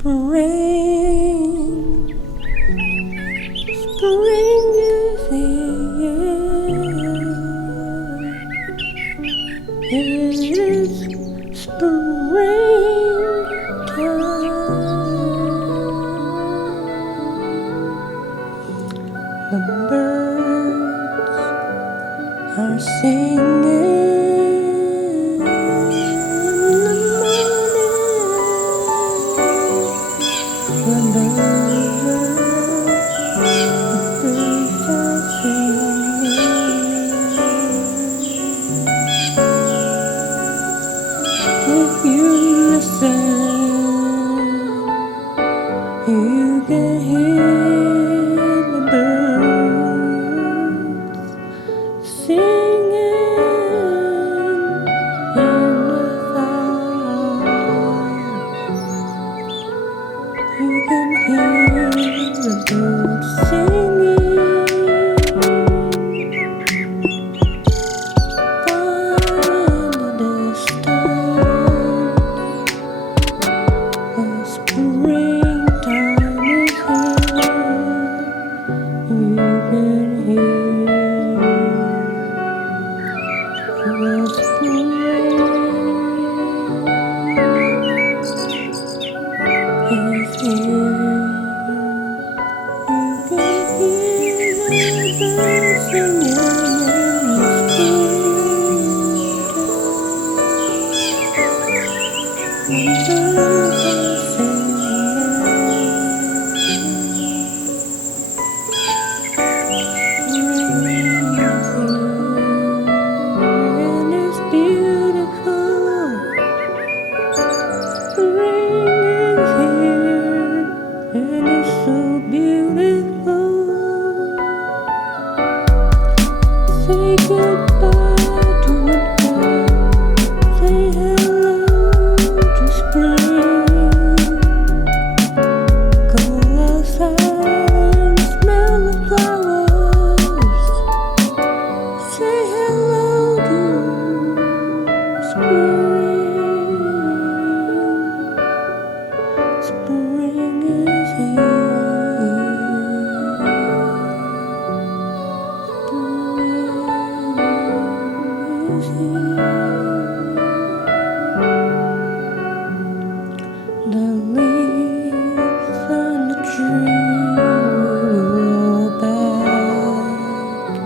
Spring, spring is here. It is springtime. The birds are singing. If you listen, you can hear the birds singing in the fire. You can hear the birds singing. Say goodbye to winter. Say hello to spring. Go outside and smell the flowers. Say hello to spring. Spring is here. The leaves on the tree roll back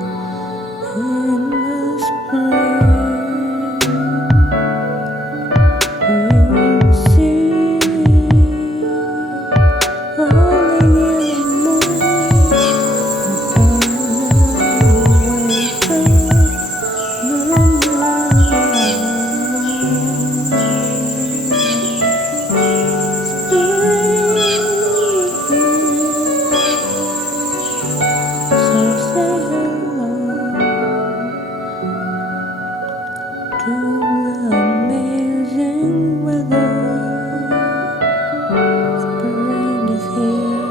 in the spring. You can see all the yellow moon wake up. To the amazing weather, spring is here.